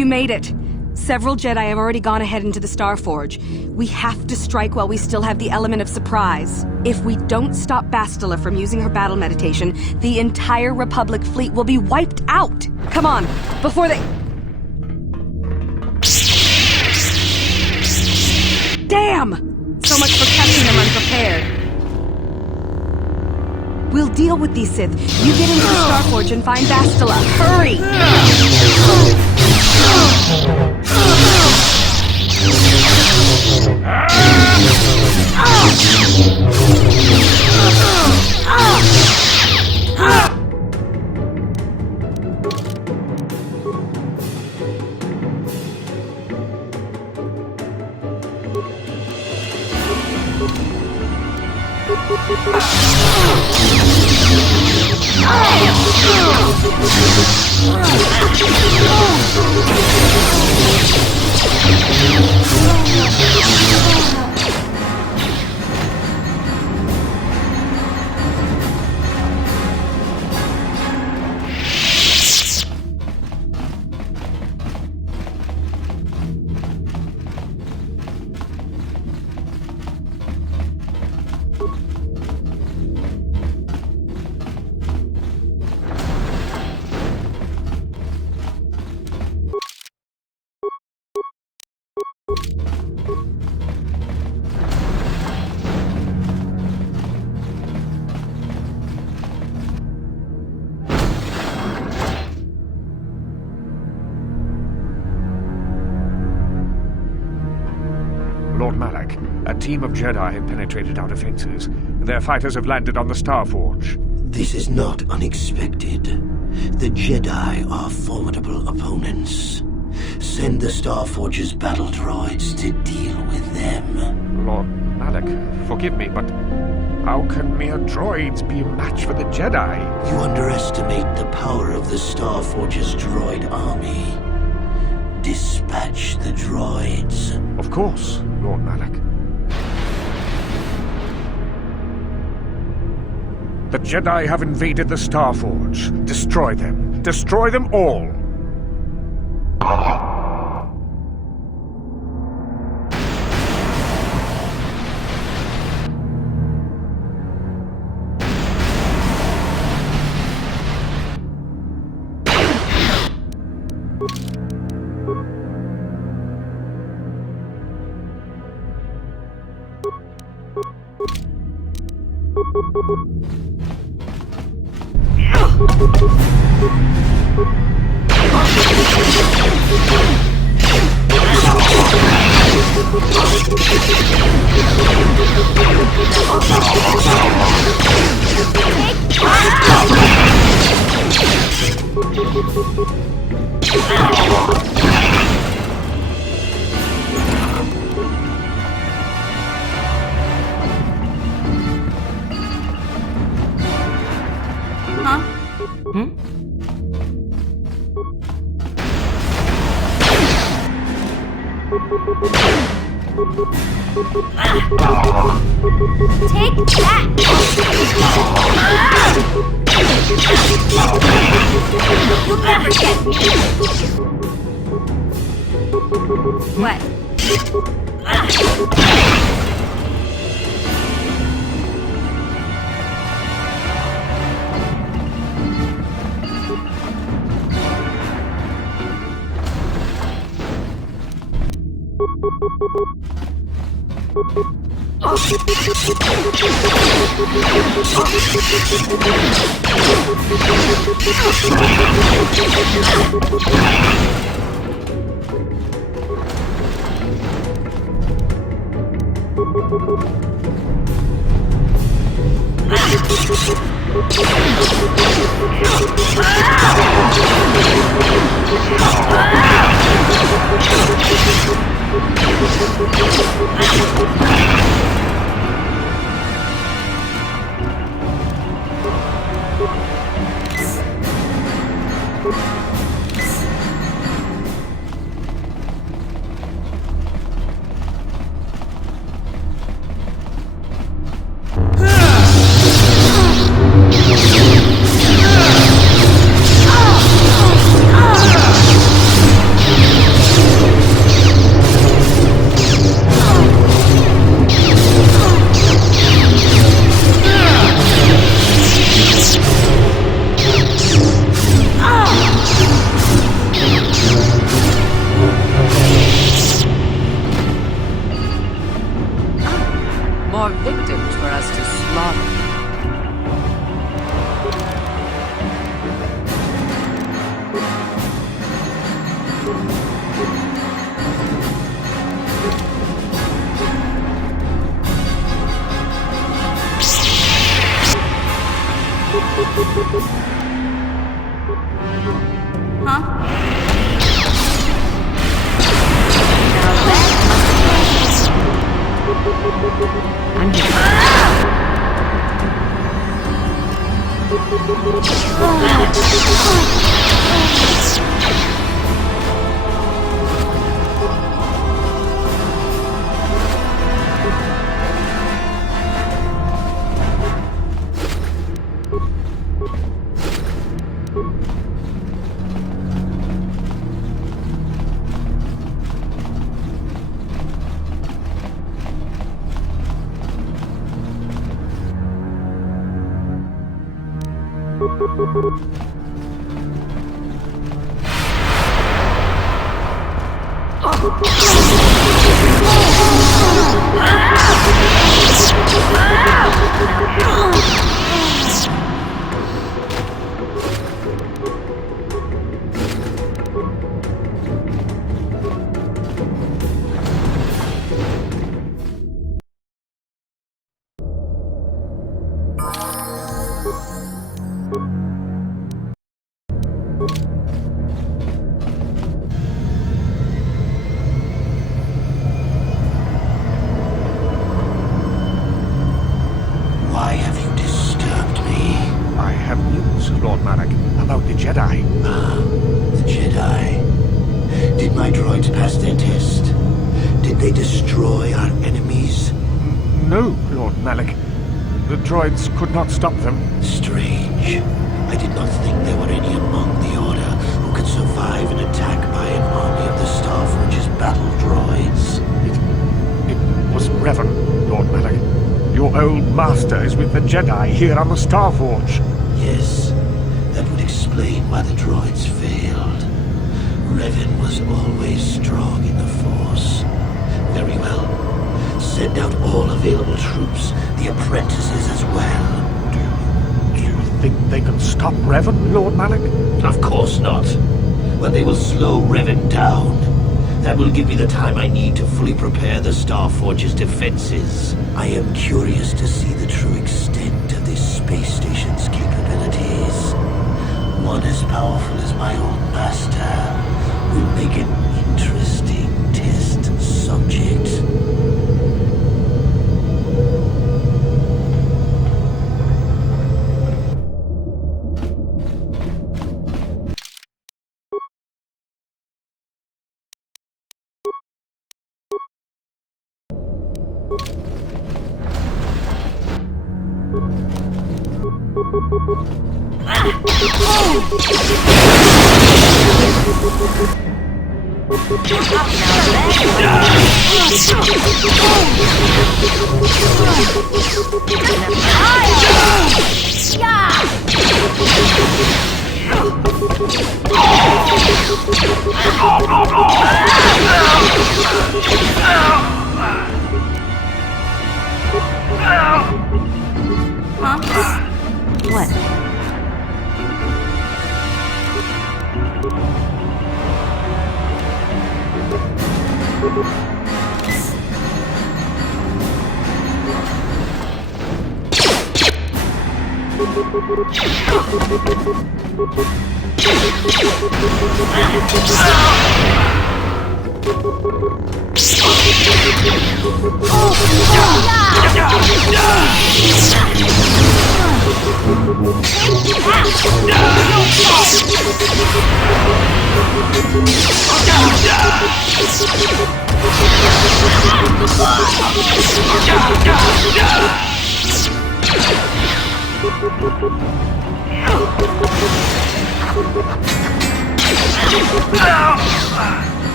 You made it. Several Jedi have already gone ahead into the Starforge. We have to strike while we still have the element of surprise. If we don't stop Bastila from using her battle meditation, the entire Republic fleet will be wiped out! Come on, before they... Damn! So much for catching them unprepared. We'll deal with these Sith. You get into the Starforge and find Bastila. Hurry! Lord Malak, a team of Jedi have penetrated our defenses. Their fighters have landed on the Starforge. This is not unexpected. The Jedi are formidable opponents. Send the Starforge's battle droids to deal with them. Lord Malak, forgive me, but how can mere droids be a match for the Jedi? You underestimate the power of the Starforge's droid army. Dispatch the droids. Of course, Lord Malak. The Jedi have invaded the Starforge. Destroy them. Destroy them all! Take that! You'll never get me! What? Huh? Now that must be... I'm Why have you disturbed me? I have news, Lord Malak, about the Jedi. The Jedi. Did my droids pass their test? Did they destroy our enemies? No, Lord Malak. The droids could not stop them. Strange. I did not think there were any among the Order who could survive an attack by an army of the Starforge's battle droids. It was Revan, Lord Malak. Your old master is with the Jedi here on the Starforge. Yes, that would explain why the droids failed. Revan was always strong in the Force. Very well. Send out all available troops, the apprentices as well. Do you think they can stop Revan, Lord Malak? Of course not. But they will slow Revan down. That will give me the time I need to fully prepare the Starforge's defenses. I am curious to see the true extent of this space station's capabilities. One as powerful as my old master will make an interesting test subject. What?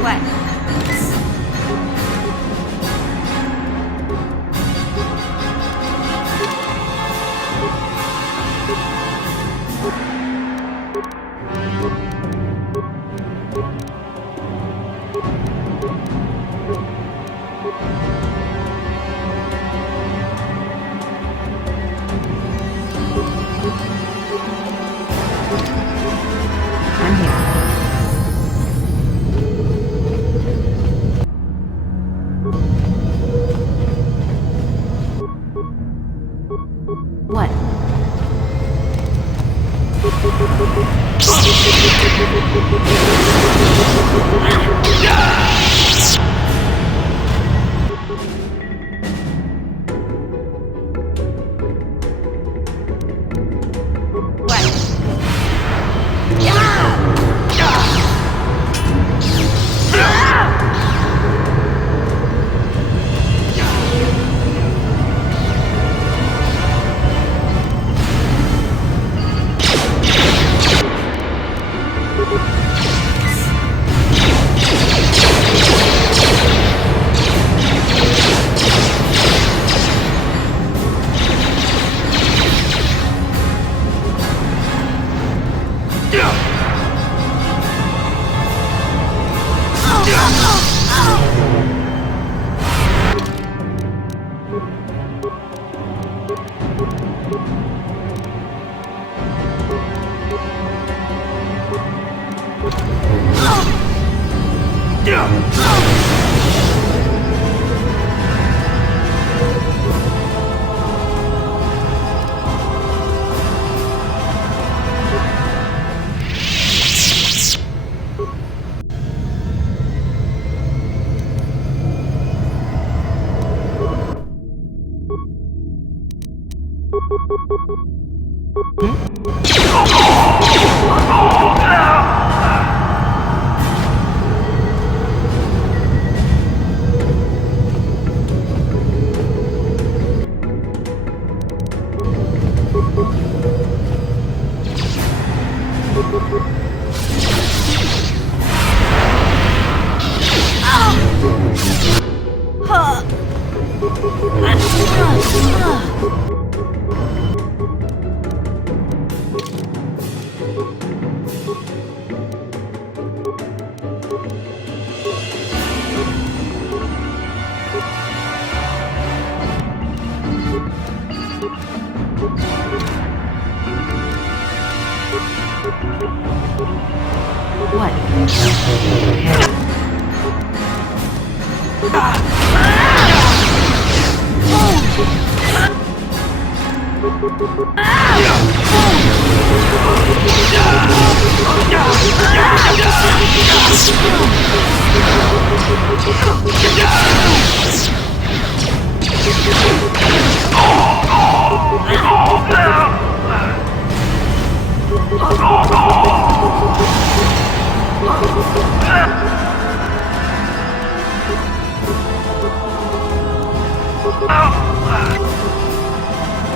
What? I'm here. What? What?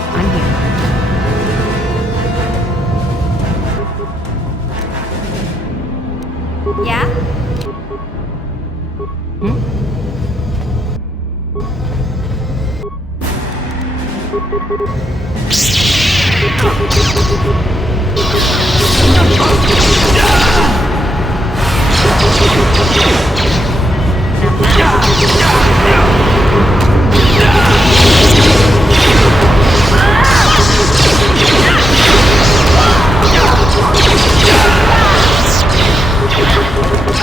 I'm here. Yeah? Hmm?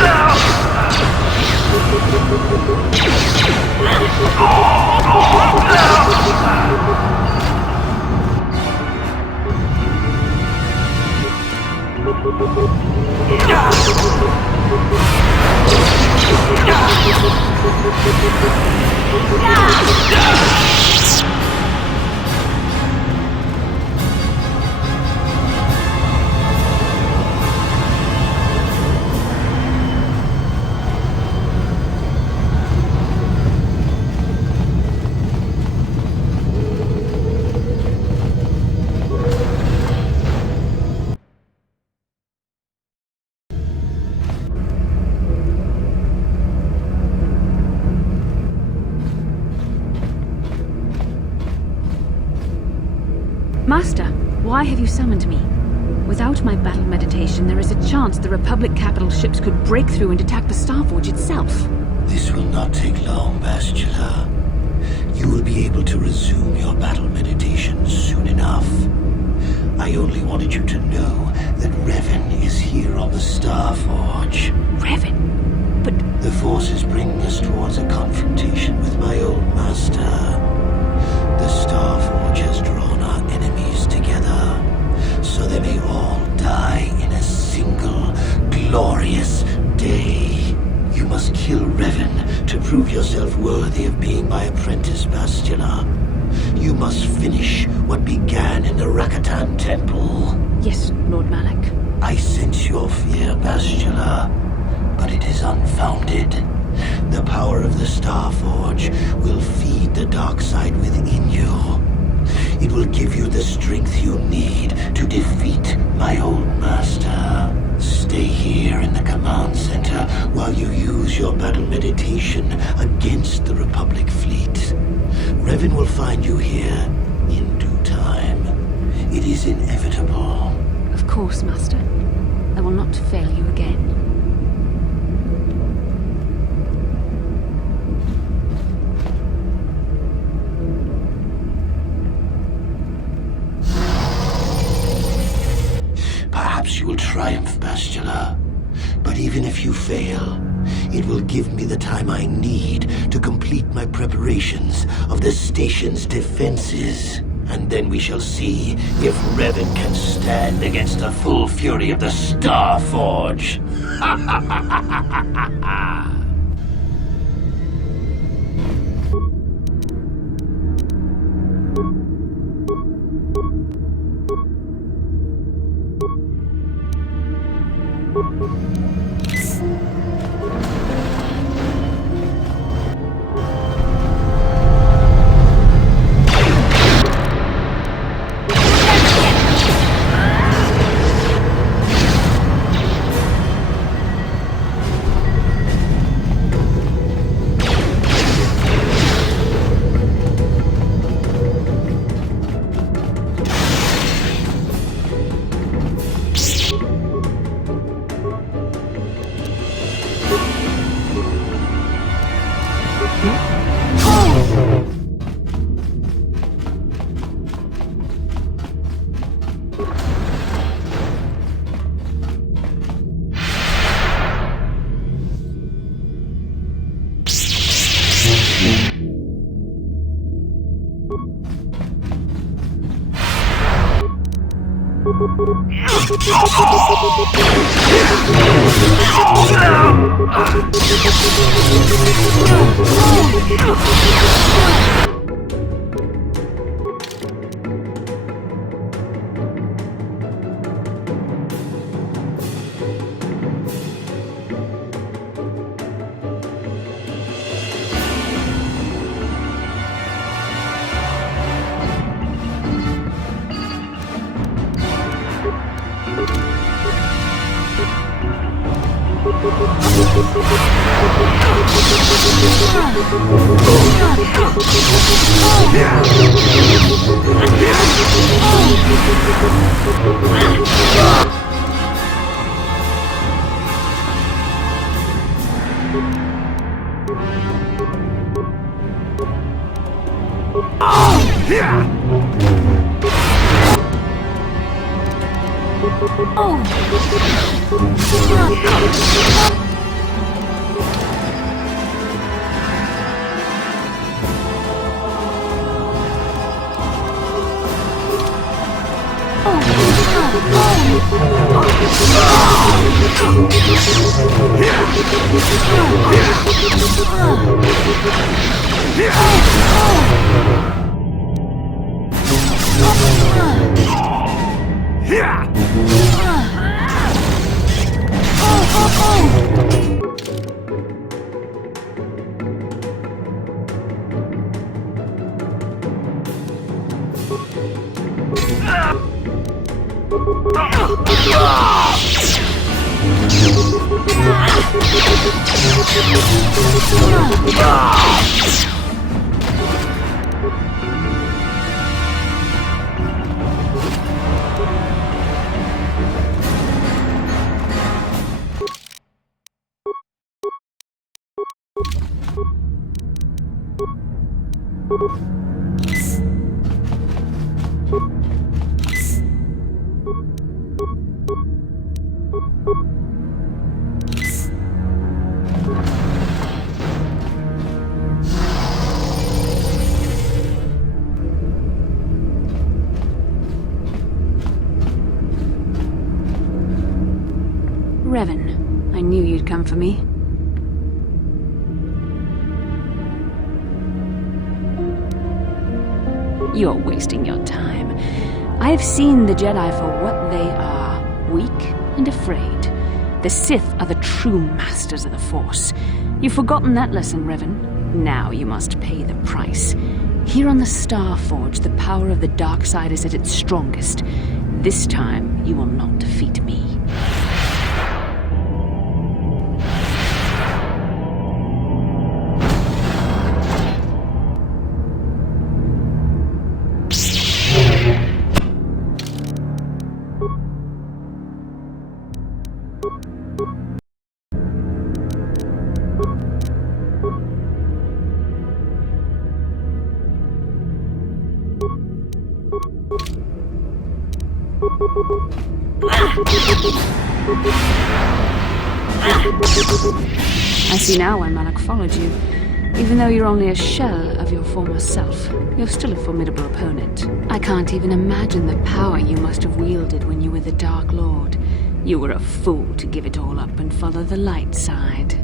Ah! Master, why have you summoned me? Without my battle meditation, there is a chance the Republic capital ships could break through and attack the Starforge itself. This will not take long, Bastila. You will be able to resume your battle meditation soon enough. I only wanted you to know that Revan is here on the Starforge. Revan? But... The Force is bringing us towards a confrontation with my old master. The Starforge has drawn our enemies together, so they may all die in a single, glorious day. You must kill Revan to prove yourself worthy of being my apprentice, Bastila. You must finish what began in the Rakatan Temple. Yes, Lord Malak. I sense your fear, Bastila, but it is unfounded. The power of the Starforge will feed the dark side within you. It will give you the strength you need to defeat my old master. Stay here in the command center while you use your battle meditation against the Republic fleet. Revan will find you here in due time. It is inevitable. Of course, Master. I will not fail you again. Perhaps you will triumph, Bastila. But even if you fail, it will give me the time I need to complete my preparations of the station's defenses. And then we shall see if Revan can stand against the full fury of the Starforge. plan for me? You're wasting your time. I have seen the Jedi for what they are, weak and afraid. The Sith are the true masters of the Force. You've forgotten that lesson, Revan. Now you must pay the price. Here on the Star Forge, the power of the dark side is at its strongest. This time, you will not defeat me. I see now why Malak followed you. Even though you're only a shell of your former self, you're still a formidable opponent. I can't even imagine the power you must have wielded when you were the Dark Lord. You were a fool to give it all up and follow the light side.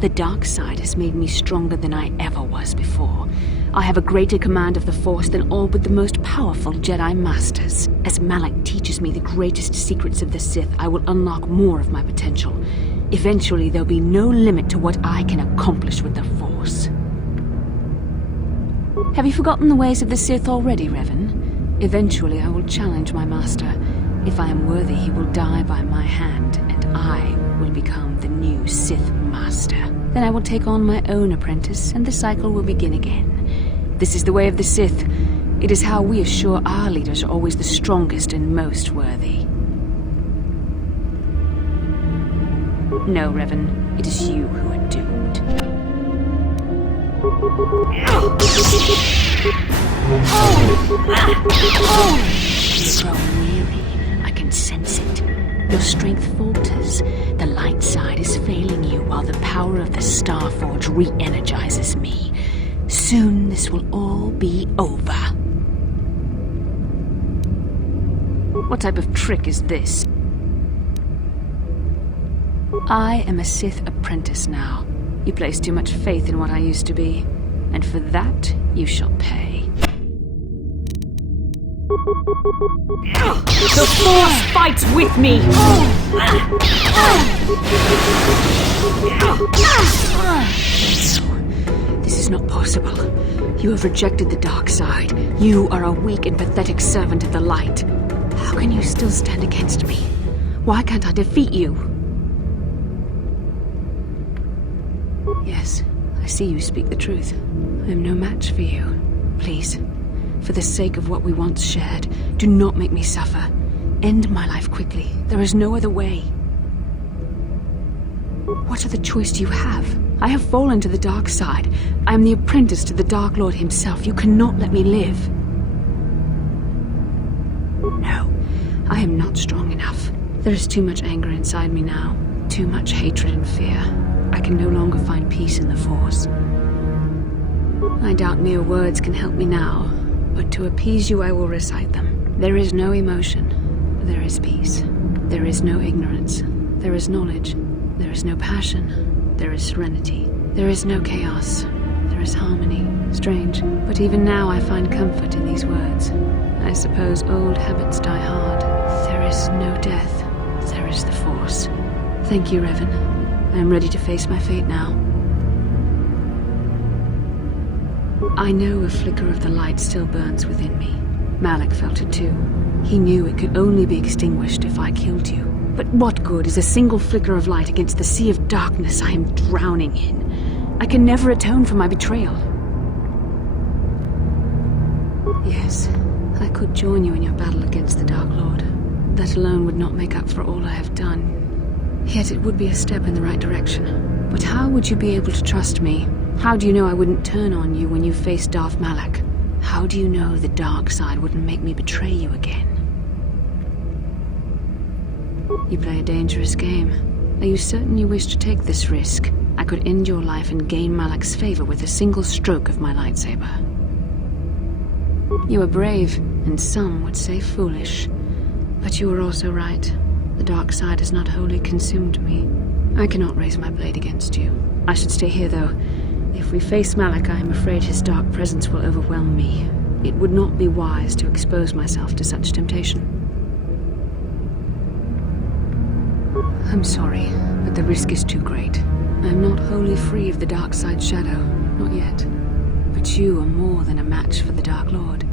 The dark side has made me stronger than I ever was before. I have a greater command of the Force than all but the most powerful Jedi Masters. As Malak teaches me the greatest secrets of the Sith, I will unlock more of my potential. Eventually, there'll be no limit to what I can accomplish with the Force. Have you forgotten the ways of the Sith already, Revan? Eventually, I will challenge my master. If I am worthy, he will die by my hand, and I will become the new Sith Master. Then I will take on my own apprentice, and the cycle will begin again. This is the way of the Sith. It is how we assure our leaders are always the strongest and most worthy. No, Revan, it is you who are doomed. You're growing weary. I can sense it. Your strength falters. The light side is failing you while the power of the Star Forge re-energizes me. Soon this will all be over. What type of trick is this? I am a Sith apprentice now. You place too much faith in what I used to be, and for that you shall pay. The Force fights with me! This is not possible. You have rejected the dark side. You are a weak and pathetic servant of the light. How can you still stand against me? Why can't I defeat you? Yes, I see you speak the truth. I am no match for you. Please, for the sake of what we once shared, do not make me suffer. End my life quickly. There is no other way. What other choice do you have? I have fallen to the dark side. I am the apprentice to the Dark Lord himself. You cannot let me live. No, I am not strong enough. There is too much anger inside me now. Too much hatred and fear. I can no longer find peace in the Force. I doubt mere words can help me now, but to appease you I will recite them. There is no emotion. There is peace. There is no ignorance. There is knowledge. There is no passion. There is serenity. There is no chaos. There is harmony. Strange, but even now I find comfort in these words. I suppose old habits die hard. There is no death. There is the Force. Thank you, Revan. I am ready to face my fate now. I know a flicker of the light still burns within me. Malak felt it too. He knew it could only be extinguished if I killed you. But what good is a single flicker of light against the sea of darkness I am drowning in? I can never atone for my betrayal. Yes, I could join you in your battle against the Dark Lord. That alone would not make up for all I have done. Yet it would be a step in the right direction. But how would you be able to trust me? How do you know I wouldn't turn on you when you faced Darth Malak? How do you know the dark side wouldn't make me betray you again? You play a dangerous game. Are you certain you wish to take this risk? I could end your life and gain Malak's favor with a single stroke of my lightsaber. You are brave, and some would say foolish. But you were also right. dark side has not wholly consumed me. I cannot raise my blade against you. I should stay here, though. If we face Malik, I am afraid his dark presence will overwhelm me. It would not be wise to expose myself to such temptation. I'm sorry, but the risk is too great. I am not wholly free of the dark side shadow, not yet. But you are more than a match for the Dark Lord.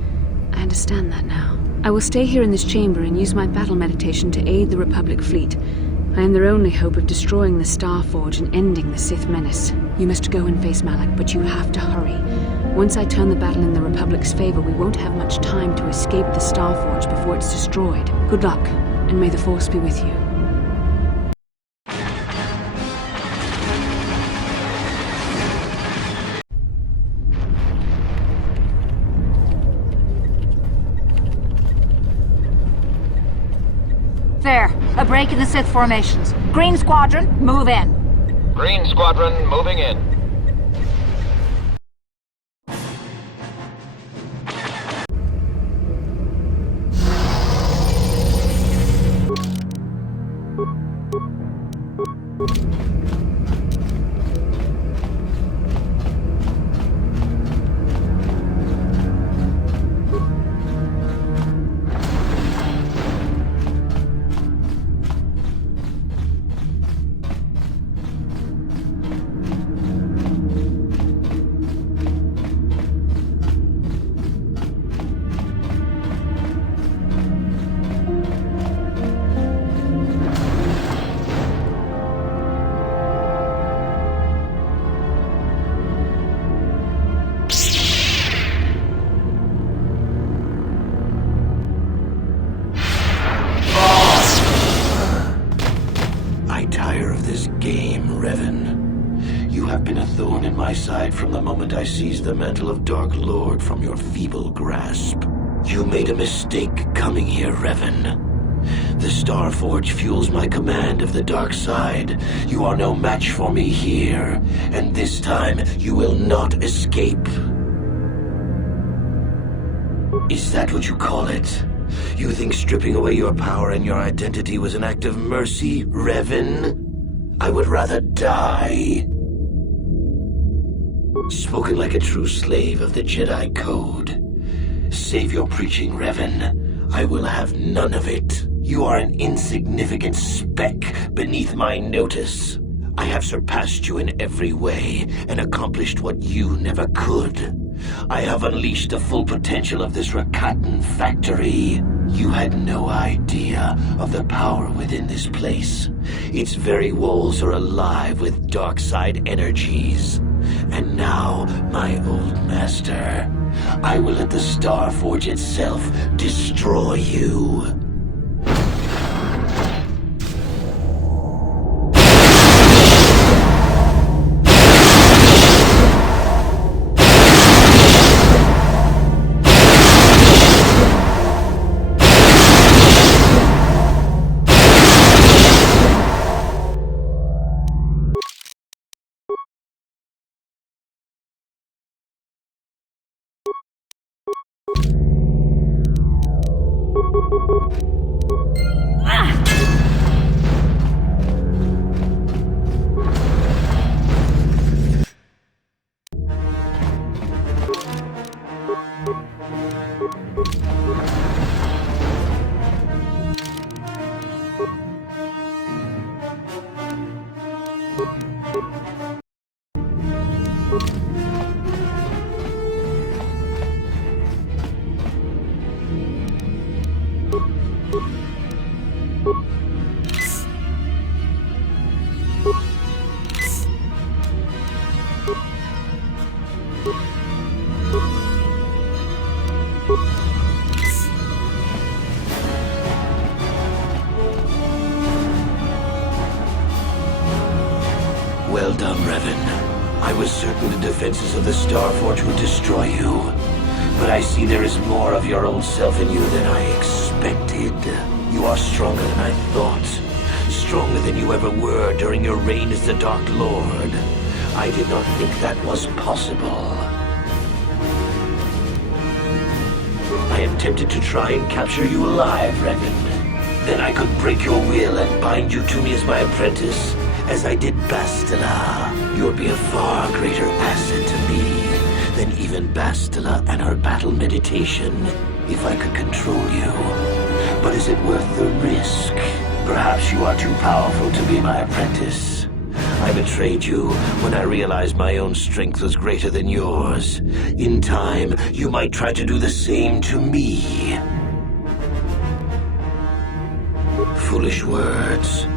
I understand that now. I will stay here in this chamber and use my battle meditation to aid the Republic fleet. I am their only hope of destroying the Star Forge and ending the Sith menace. You must go and face Malik, but you have to hurry. Once I turn the battle in the Republic's favor, we won't have much time to escape the Star Forge before it's destroyed. Good luck, and may the Force be with you. There, a break in the Sith formations. Green Squadron, move in. Green Squadron moving in. From the moment I seized the mantle of Dark Lord from your feeble grasp. You made a mistake coming here, Revan. The Star Forge fuels my command of the dark side. You are no match for me here, and this time you will not escape. Is that what you call it? You think stripping away your power and your identity was an act of mercy, Revan? I would rather die. Spoken like a true slave of the Jedi Code. Save your preaching, Revan. I will have none of it. You are an insignificant speck beneath my notice. I have surpassed you in every way and accomplished what you never could. I have unleashed the full potential of this Rakatan factory. You had no idea of the power within this place. Its very walls are alive with dark side energies. And now, my old master, I will let the Star Forge itself destroy you. Well done, Revan. I was certain the defenses of the Star Forge would destroy you. But I see there is more of your old self in you than I expected. You are stronger than I thought. Stronger than you ever were during your reign as the Dark Lord. I did not think that was possible. I am tempted to try and capture you alive, Revan. Then I could break your will and bind you to me as my apprentice, as I did Bastila. You'd be a far greater asset to me than even Bastila and her battle meditation, if I could control you. But is it worth the risk? Perhaps you are too powerful to be my apprentice. I betrayed you when I realized my own strength was greater than yours. In time, you might try to do the same to me. Foolish words.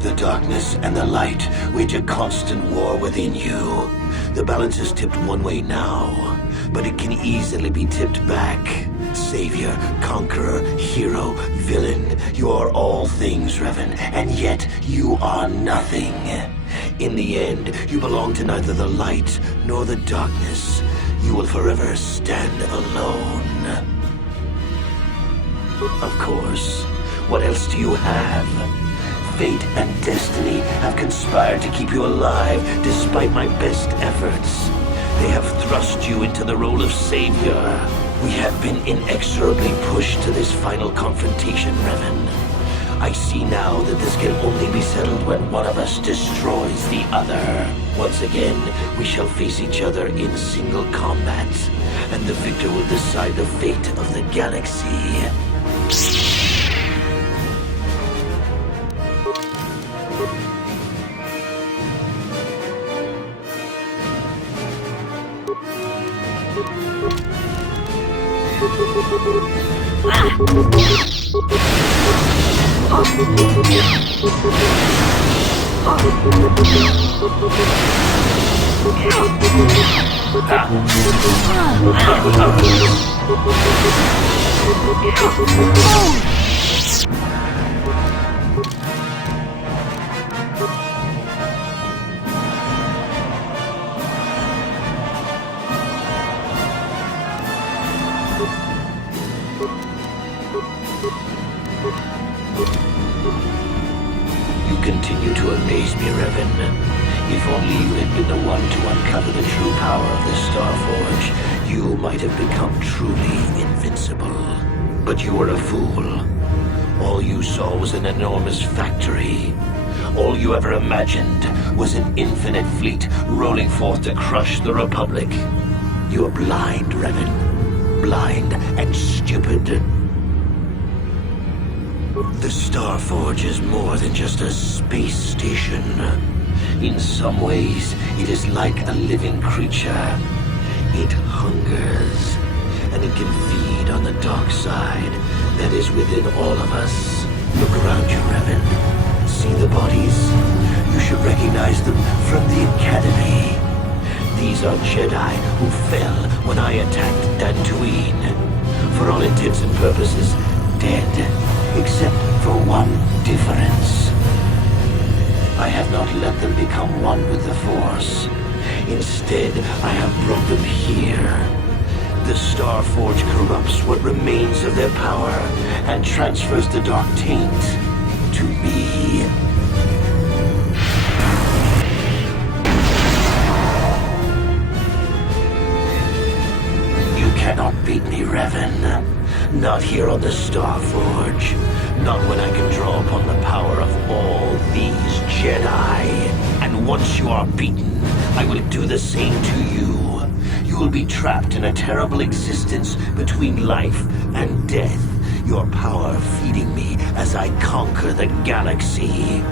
The darkness and the light wage a constant war within you. The balance is tipped one way now, but it can easily be tipped back. Savior, conqueror, hero, villain. You are all things, Revan, and yet you are nothing. In the end, you belong to neither the light nor the darkness. You will forever stand alone. Of course. What else do you have? Fate and destiny have conspired to keep you alive despite my best efforts. They have thrust you into the role of savior. We have been inexorably pushed to this final confrontation, Revan. I see now that this can only be settled when one of us destroys the other. Once again, we shall face each other in single combat, and the victor will decide the fate of the galaxy. You continue to amaze me, Revan. If only you had been the one to uncover the true power of the Starforge, you might have become truly invincible. But you were a fool. All you saw was an enormous factory. All you ever imagined was an infinite fleet rolling forth to crush the Republic. You are blind, Revan. Blind and stupid. The Starforge is more than just a space station. In some ways, it is like a living creature. It hungers, and it can feed on the dark side that is within all of us. Look around you, Revan. See the bodies? You should recognize them from the Academy. These are Jedi who fell when I attacked Dantooine. For all intents and purposes, dead. Except for one difference. I have not let them become one with the Force. Instead, I have brought them here. The Starforge corrupts what remains of their power and transfers the dark taint to me. You cannot beat me, Revan. Not here on the Starforge. Not when I can draw upon the power of all these Jedi. And once you are beaten, I will do the same to you. You will be trapped in a terrible existence between life and death. Your power feeding me as I conquer the galaxy.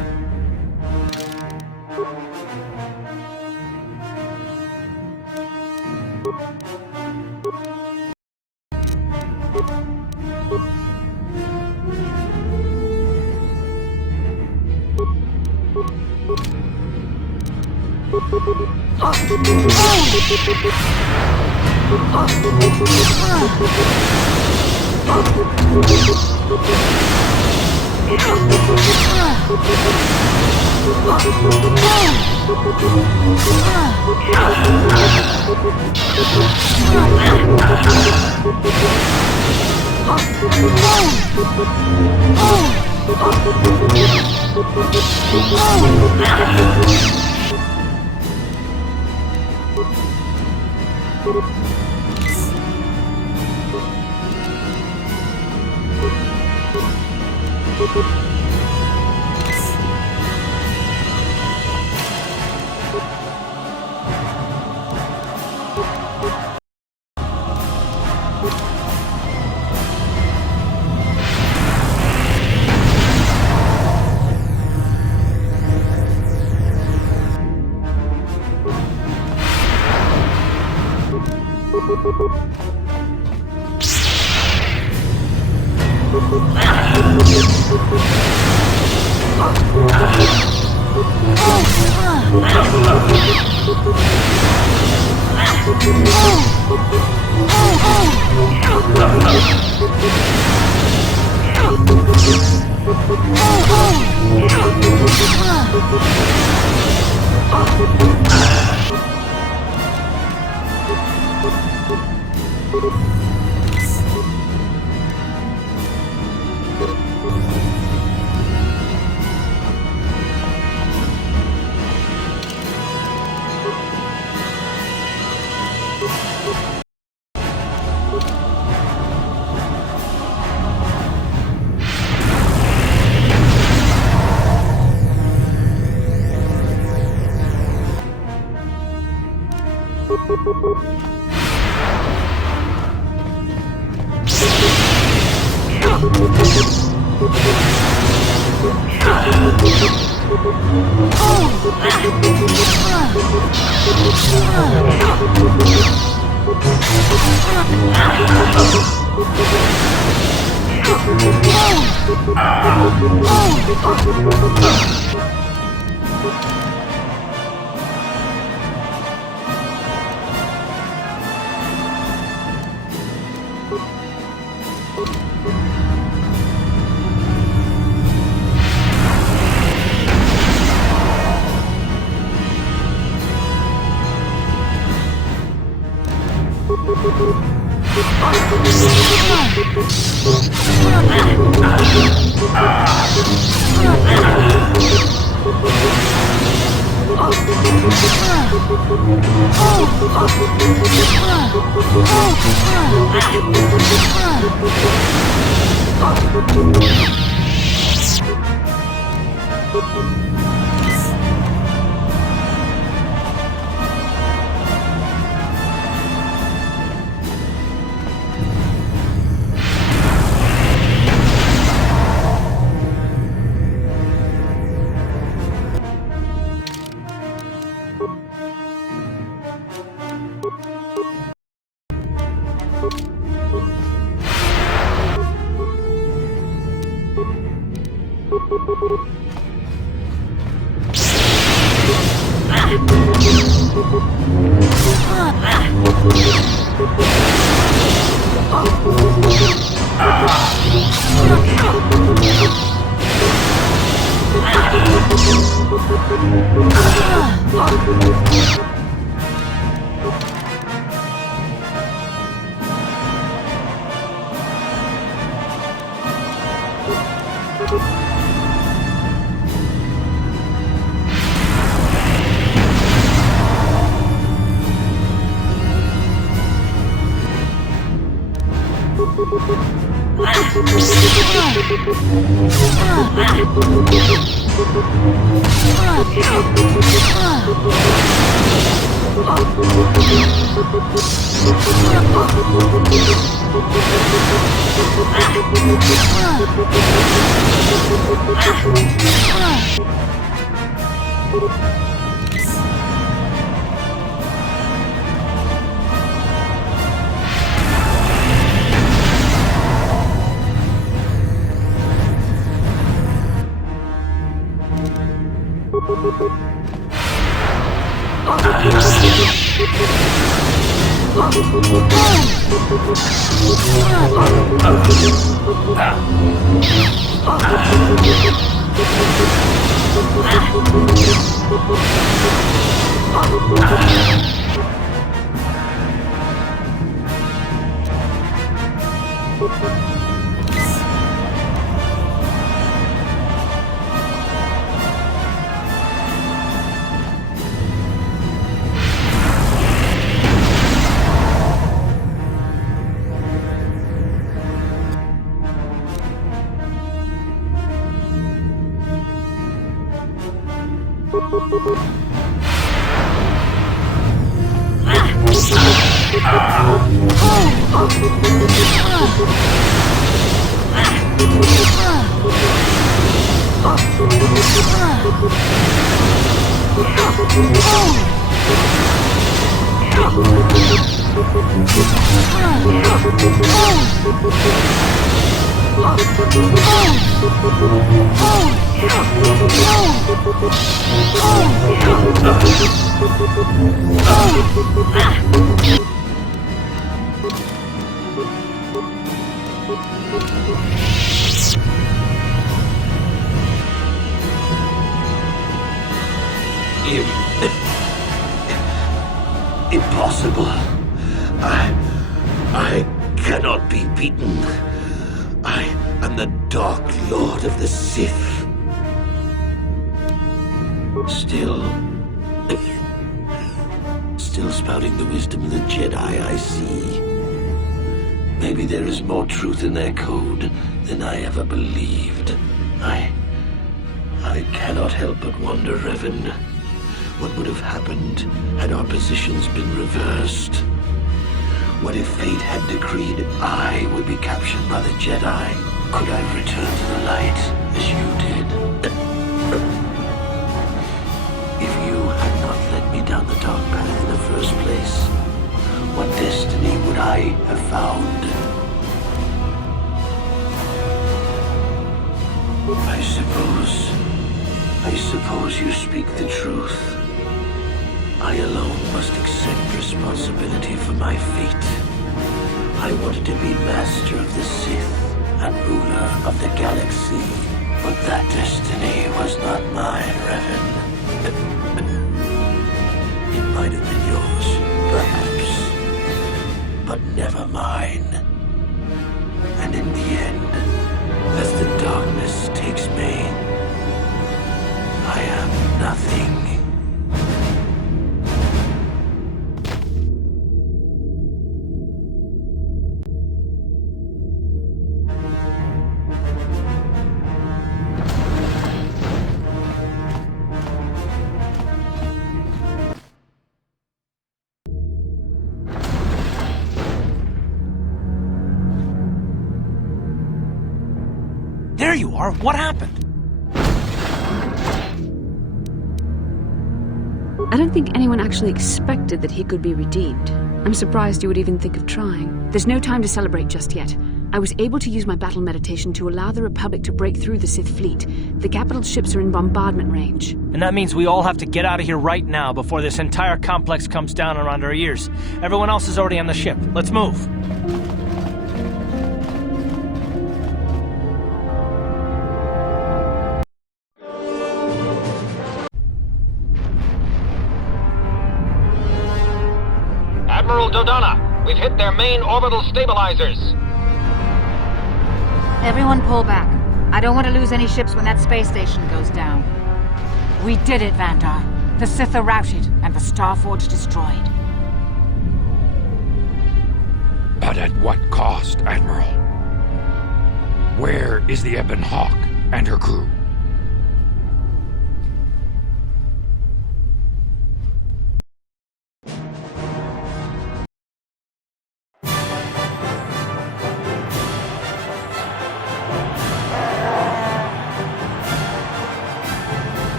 Impossible. I cannot be beaten. I am the Dark Lord of the Sith. Still spouting the wisdom of the Jedi, I see. Maybe there is more truth in their code than I ever believed. I cannot help but wonder, Revan, what would have happened had our positions been reversed? What if fate had decreed I would be captured by the Jedi? Could I return to the light as you did? If you had not led me down the dark path in the first place, what destiny would I have found? I suppose you speak the truth. I alone must accept responsibility for my fate. I wanted to be master of the Sith and ruler of the galaxy, but that destiny was not mine, Revan. It might have been yours, perhaps, but never mine. And in the end, as the darkness takes me, I am nothing. There you are! What happened? I don't think anyone actually expected that he could be redeemed. I'm surprised you would even think of trying. There's no time to celebrate just yet. I was able to use my battle meditation to allow the Republic to break through the Sith fleet. The capital ships are in bombardment range. And that means we all have to get out of here right now before this entire complex comes down around our ears. Everyone else is already on the ship. Let's move. Admiral Dodonna, we've hit their main orbital stabilizers. Everyone pull back. I don't want to lose any ships when that space station goes down. We did it, Vandar. The Sith are routed, and the Starforge destroyed. But at what cost, Admiral? Where is the Ebon Hawk and her crew?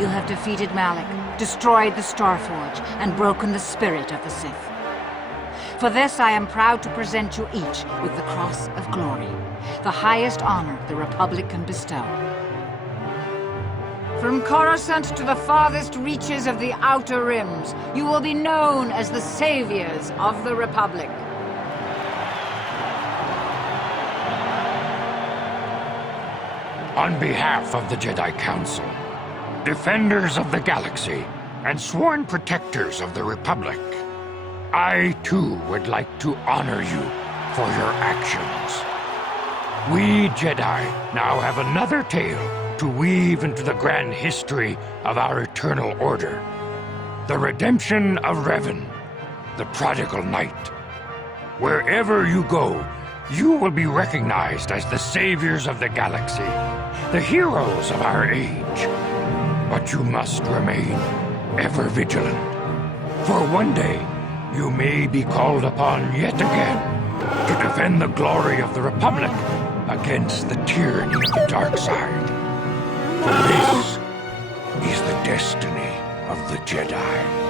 You have defeated Malik, destroyed the Starforge, and broken the spirit of the Sith. For this, I am proud to present you each with the Cross of Glory, the highest honor the Republic can bestow. From Coruscant to the farthest reaches of the Outer Rims, you will be known as the saviors of the Republic. On behalf of the Jedi Council, defenders of the galaxy, and sworn protectors of the Republic, I too would like to honor you for your actions. We Jedi now have another tale to weave into the grand history of our eternal order. The redemption of Revan, the prodigal knight. Wherever you go, you will be recognized as the saviors of the galaxy, the heroes of our age. But you must remain ever vigilant, for one day you may be called upon yet again to defend the glory of the Republic against the tyranny of the dark side. For this is the destiny of the Jedi.